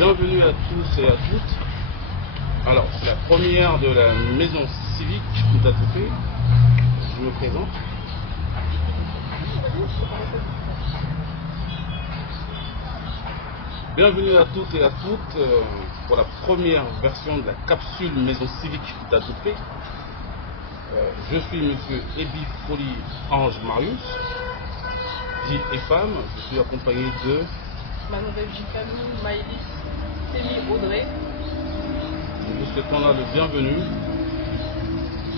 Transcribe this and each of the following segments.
Bienvenue à tous et à toutes. Alors, c'est la première de la maison civique d'Atopé. Je me présente. Bienvenue à tous et à toutes pour la première version de la capsule maison civique d'Atopé. Je suis monsieur Ebi Folie Ange Marius, dit EFAM. Je suis accompagné de Manuel Gicano, Maïlis, Célie Audrey. Nous vous souhaitons là le bienvenu.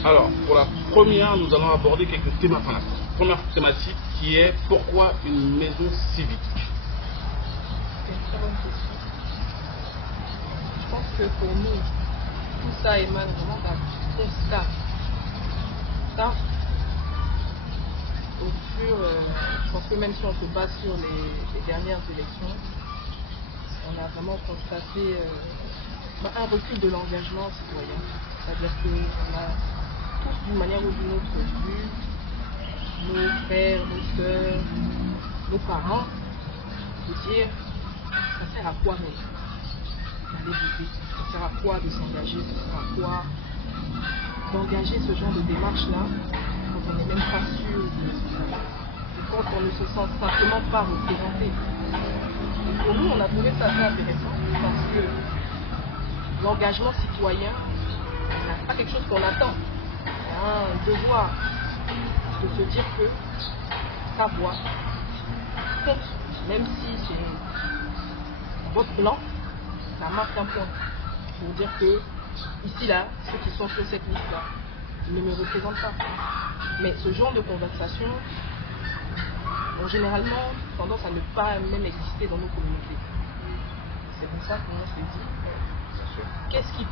Alors, pour la première, nous allons aborder quelques thématiques. Enfin, la première thématique qui est pourquoi une maison civique. C'est une très bonne question. Je pense que pour nous, tout ça émane vraiment d'un constat. Ça, au fur, je pense que même si on se base sur les dernières élections, on a vraiment constaté un recul de l'engagement citoyen. C'est-à-dire qu'on a tous, d'une manière ou d'une autre, vu nos frères, nos soeurs, nos parents se dire ça sert à quoi d'aller voter, ça sert à quoi de s'engager, ça sert à quoi d'engager ce genre de démarche-là quand on n'est même pas sûr de quand on ne se sent simplement pas représenté. Pour nous, on a trouvé ça très intéressant parce que l'engagement citoyen n'est pas quelque chose qu'on attend. On a un devoir de se dire que sa voix compte, même si c'est un vote blanc, ça marque un point. Pour dire que ici, là, ceux qui sont sur cette liste-là ne me représentent pas. Mais ce genre de conversation ont généralement tendance à ne pas même exister dans nos communautés. C'est pour ça qu'on se dit, qu'est-ce qui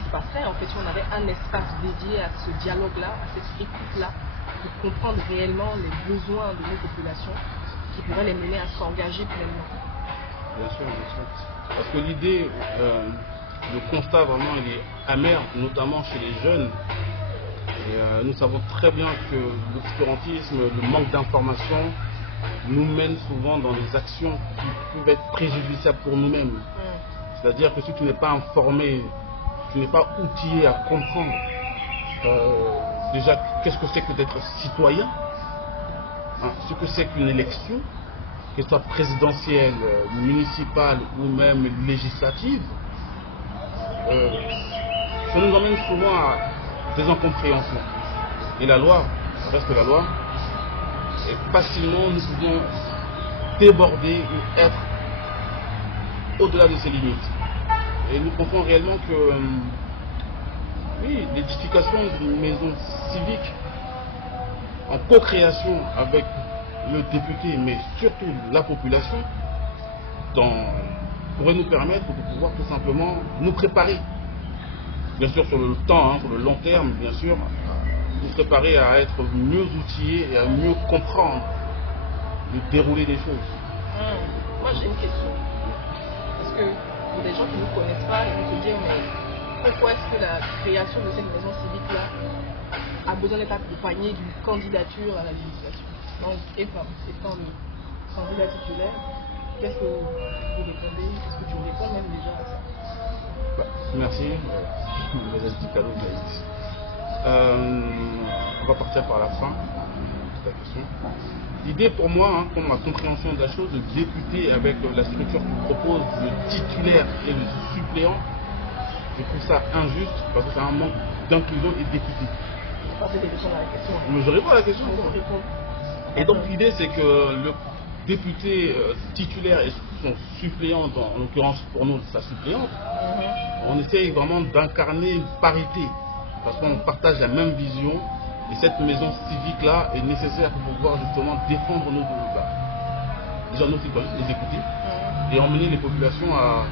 se passerait en fait si on avait un espace dédié à ce dialogue-là, à cette écoute-là, pour comprendre réellement les besoins de nos populations qui pourraient les mener à s'engager pleinement. Bien sûr, bien sûr. Parce que l'idée, le constat vraiment, il est amer, notamment chez les jeunes. Et nous savons très bien que l'obscurantisme, le manque d'information nous mène souvent dans des actions qui peuvent être préjudiciables pour nous-mêmes. C'est-à-dire que si tu n'es pas informé, tu n'es pas outillé à comprendre déjà qu'est-ce que c'est que d'être citoyen, hein, ce que c'est qu'une élection, qu'elle soit présidentielle, municipale ou même législative, ça nous emmène souvent à des incompréhensions. Et la loi, ça reste la loi, et facilement nous pouvons déborder ou être au-delà de ses limites. Et nous pensons réellement que oui, l'édification d'une maison civique en co-création avec le député, mais surtout la population, pourrait nous permettre de pouvoir tout simplement nous préparer, bien sûr sur le temps, hein, sur le long terme, bien sûr, nous préparer à être mieux outillés et à mieux comprendre le déroulé des choses. Moi j'ai une question. Parce que pour des gens qui ne nous connaissent pas, ils vont se dire mais pourquoi est-ce que la création de cette maison civique-là a besoin d'être accompagnée d'une candidature à la législature? Donc, étant le candidat titulaire, qu'est-ce que vous répondez? Est-ce que tu réponds même déjà à ça? Merci, Mesdames Dicalo, on va partir par la fin de ta question. L'idée pour moi, hein, pour ma compréhension de la chose, le député avec la structure qui propose le titulaire et le suppléant, je trouve ça injuste parce que c'est un manque d'inclusion et d'équité. Je pense que tu réponds à la question. Mais je réponds à la question. Et donc l'idée c'est que le député titulaire et son suppléant, en l'occurrence pour nous sa suppléante, on essaye vraiment d'incarner une parité parce qu'on partage la même vision et cette maison civique là est nécessaire pour pouvoir justement défendre nos déjà nos citoyens, les députés, et emmener les populations à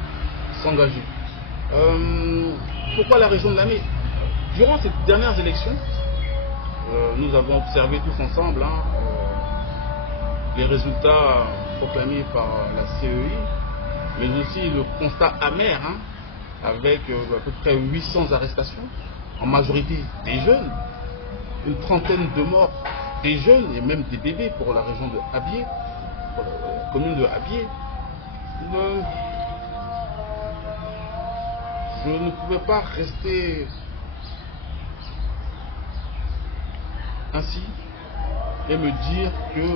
s'engager. Pourquoi la région de Lamé? Durant ces dernières élections, nous avons observé tous ensemble les résultats proclamés par la CEI, mais aussi le constat amer, hein, avec à peu près 800 arrestations, en majorité des jeunes, une trentaine de morts des jeunes et même des bébés pour la région de Abié, pour la commune de Abié. ne- je ne pouvais pas rester ainsi et me dire que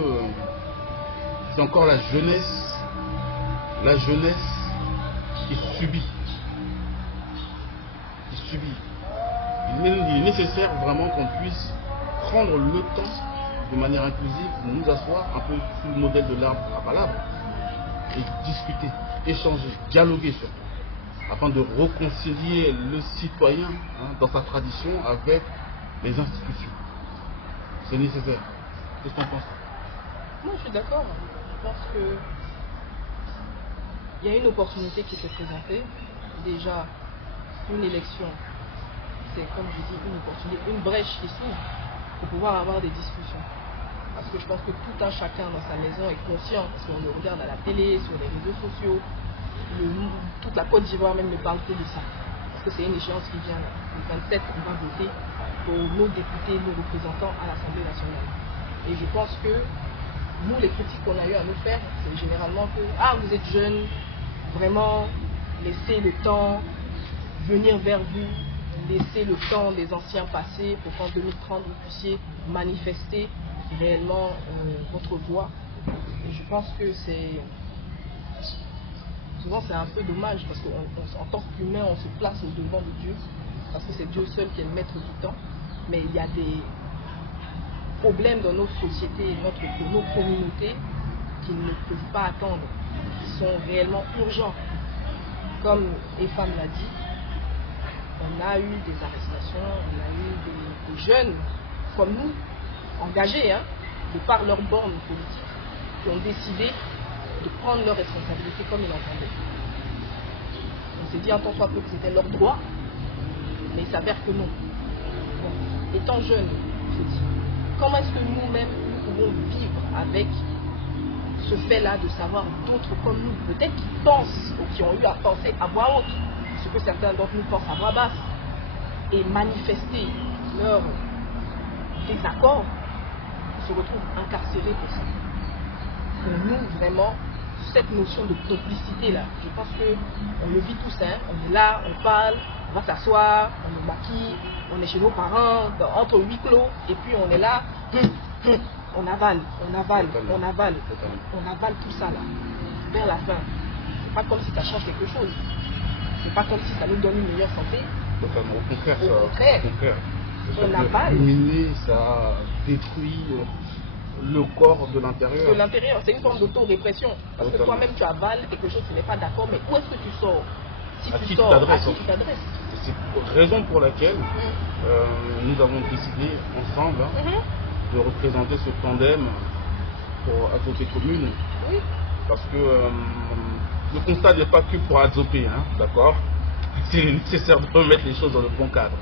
c'est encore la jeunesse qui subit. Il est nécessaire vraiment qu'on puisse prendre le temps de manière inclusive, nous asseoir un peu sous le modèle de l'arbre à palabre et discuter, échanger, dialoguer surtout, afin de réconcilier le citoyen dans sa tradition avec les institutions. C'est nécessaire. Qu'est-ce que tu en penses? Moi, je suis d'accord. Je pense que il y a une opportunité qui s'est présentée. Déjà, une élection, c'est comme je dis, une opportunité, une brèche qui s'ouvre pour pouvoir avoir des discussions. Parce que je pense que tout un chacun dans sa maison est conscient, parce qu'on le regarde à la télé, sur les réseaux sociaux, toute la Côte d'Ivoire même ne parle que de ça. Parce que c'est une échéance qui vient là. Le 27, on va voter pour nos députés, nos représentants à l'Assemblée nationale. Et je pense que nous, les critiques qu'on a eu à nous faire, c'est généralement que vous êtes jeunes, vraiment, laissez le temps venir vers vous, laissez le temps des anciens passer pour qu'en 2030 vous puissiez manifester réellement votre voix. Et je pense que souvent c'est un peu dommage parce qu'en tant qu'humain on se place au devant de Dieu parce que c'est Dieu seul qui est le maître du temps, mais il y a des problèmes dans nos sociétés et nos communautés qui ne peuvent pas attendre, qui sont réellement urgents. Comme Efam l'a dit, on a eu des arrestations, on a eu des jeunes comme nous, engagés, de par leurs bornes politiques, qui ont décidé de prendre leurs responsabilités comme ils l'entendaient. On s'est dit en tant soit peu que c'était leur droit, mais il s'avère que non. Bon, étant jeune, je dis, comment est-ce que nous-mêmes nous pouvons vivre avec ce fait-là de savoir d'autres comme nous, peut-être qui pensent ou qui ont eu à penser à voix haute, ce que certains d'entre nous pensent à voix basse, et manifester leur désaccord, se retrouvent incarcérés pour ça. Pour nous, vraiment, cette notion de complicité-là, je pense qu'on le vit tous, on est là, on parle, on va s'asseoir, on nous maquille, on est chez nos parents, entre huis clos, et puis on est là, on avale tout ça là, vers la fin. C'est pas comme si ça change quelque chose, c'est pas comme si ça nous donne une meilleure santé. Totalement, au contraire, Au contraire. On avale. Ça détruit le corps de l'intérieur. De l'intérieur, c'est une forme d'auto-répression. Parce que toi-même tu avales quelque chose, tu n'es pas d'accord, mais où est-ce que tu sors? Si à tu qui sors, à t'adresses, qui tu t'adresses? C'est la raison pour laquelle nous avons décidé ensemble de représenter ce tandem pour Azopé Commune. Oui. Parce que le constat n'est pas que pour Azopé, d'accord? C'est nécessaire de remettre les choses dans le bon cadre.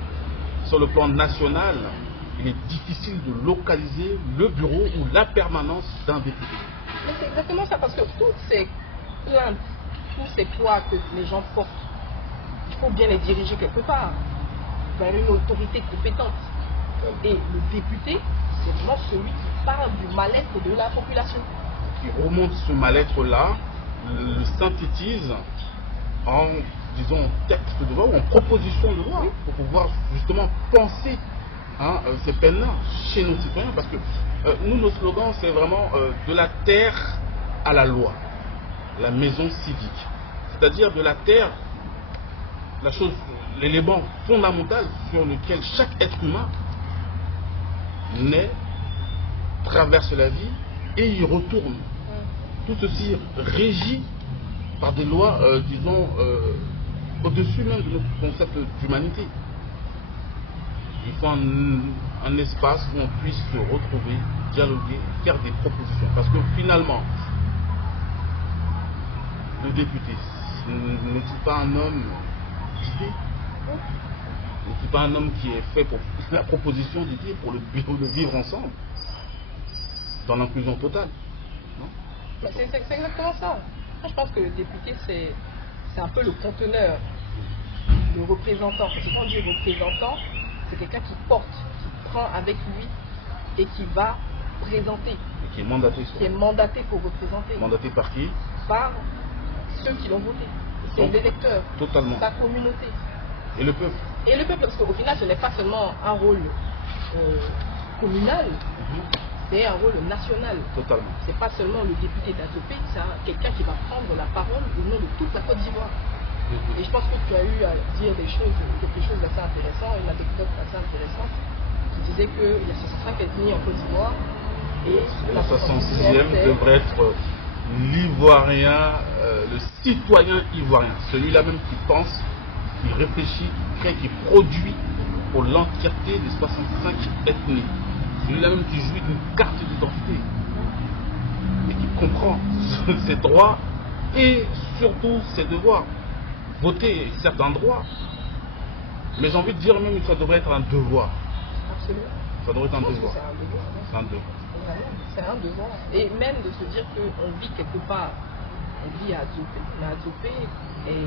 Sur le plan national, il est difficile de localiser le bureau ou la permanence d'un député. Mais c'est exactement ça, parce que toutes ces plaintes, tous ces poids que les gens portent, il faut bien les diriger quelque part, vers une autorité compétente. Et le député, c'est vraiment celui qui parle du mal-être de la population. Qui remonte ce mal-être-là, le synthétise en, disons, texte de loi ou en proposition de loi, pour pouvoir justement penser ces peines-là chez nos citoyens. Parce que nous, nos slogans, c'est vraiment de la terre à la loi, la maison civique. C'est-à-dire de la terre, la chose, l'élément fondamental sur lequel chaque être humain naît, traverse la vie et y retourne. Tout ceci régi par des lois, disons, au-dessus même de notre concept d'humanité. Il faut un espace où on puisse se retrouver, dialoguer, faire des propositions. Parce que finalement, le député n'est-il pas un homme d'idées? N'est-il pas un homme qui est fait pour la proposition d'idées, pour le vivre ensemble, dans l'inclusion totale? C'est exactement ça. Moi, je pense que le député, c'est un peu le conteneur, le représentant. Parce que quand on dit représentant, c'est quelqu'un qui porte, qui prend avec lui et qui va présenter. Et qui est mandaté. Qui est mandaté pour représenter. Mandaté par qui? Par ceux qui l'ont voté. C'est Donc, l'électeur, totalement. sa communauté. Et le peuple. Et le peuple, parce qu'au final, ce n'est pas seulement un rôle communal, c'est un rôle national. Totalement. C'est pas seulement le député d'Atopé, c'est quelqu'un qui va prendre la parole au nom de toute la Côte d'Ivoire. Et je pense que tu as eu à dire quelque chose d'assez intéressant, une anecdote assez intéressante, qui disait qu'il y a 65 ethnies en Côte d'Ivoire et la 66e devrait être l'Ivoirien, le citoyen ivoirien, celui-là même qui pense, qui réfléchit, qui crée, qui produit pour l'entièreté des 65 ethnies. Celui-là même qui jouit d'une carte d'identité et qui comprend ses droits et surtout ses devoirs. Voter est certes un droit, mais j'ai envie de dire même que ça devrait être un devoir. Absolument. Ça devrait être un devoir. C'est un devoir. C'est un devoir. C'est un devoir. Et même de se dire qu'on vit quelque part, on vit à Djopé. On est à Djopé et